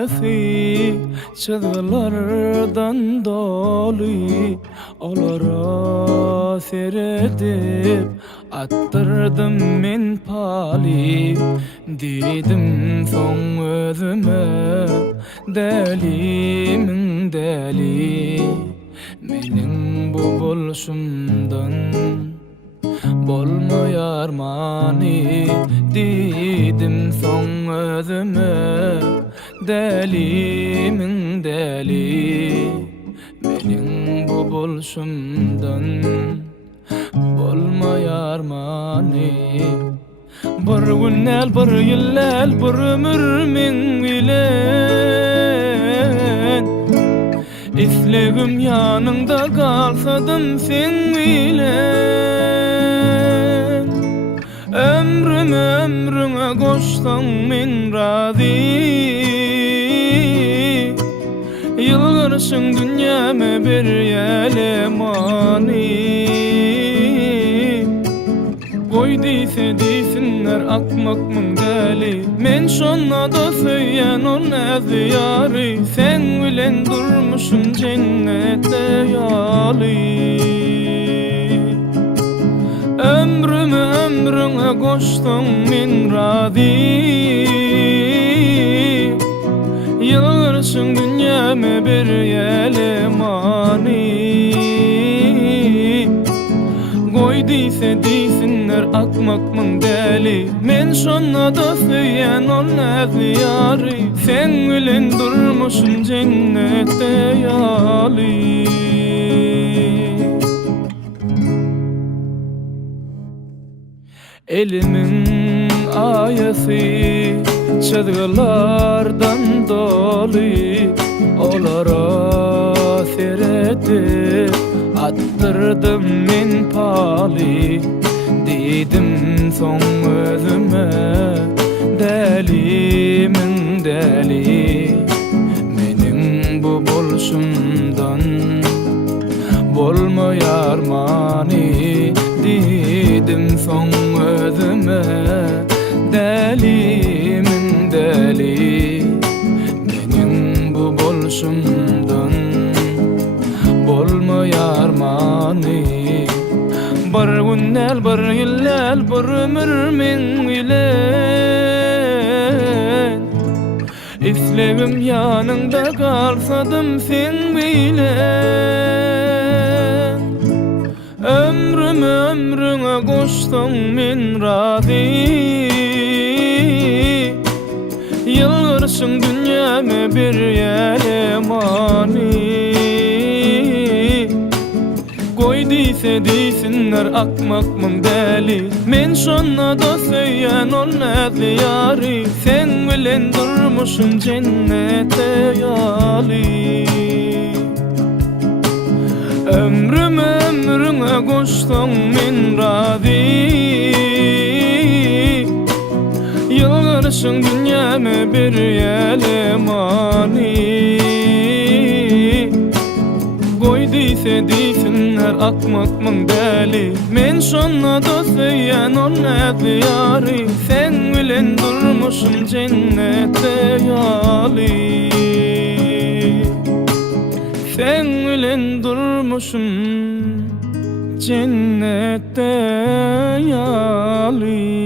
ayası çığlardan dolu, olara seyredip attırdım men pali. Dedim son özüme, delimin deli, menin bu bolşumdan bolmayar mani. Dedim son özüme, delimin deli, menin bu bolşumdan bolmayar mani. Bir günnel, bir yillel, bir ömür men bilen, islegim yanыңda kalsadım sen bilen. Ömrüme koşsan men razı, yılgırsın dünyame bir yele mani. Koy diyse deysinler akmak mın deli, men şonna da söyyen on eziyari. Sen bilen durmuşsun cennette yali. Ömrüme koştum men razı, yılgırsın dünyame bir yele mani. Koy diyse deysinler akmak mın deli, men şonna da söyyen on eziyari. Sen bilen durmuşsun cennette yali. Elimin ayası çığlardan dolu, olara seyredip attırdım men pali. Dedim son özüme, delimin deli, menin bu bolşumdan bolmayar mani. Dedim son özüme, delimin deli, menin bu bolşumdan bolmayar mani. Bir günnel, bir yillel, bir ömür men bilen, islegim yanыңda kalsadım sen bilen. Ömrüme koştum men razı, yılgırsın dünyame bir yele mani. Koy diyse deysinler akmak mın deli, men şonna da söyyen on eziyari. Sen bilen durmuşsun cennette yali. Ömrüme koştum men razı, yılgırsın dünyame bir yele mani. Koy diyse deysinler akmak mın deli, men şonna da söyyen on eziyari. Sen bilen durmuşsun cennette yali. Sen bilen durmuşsun cennette yali.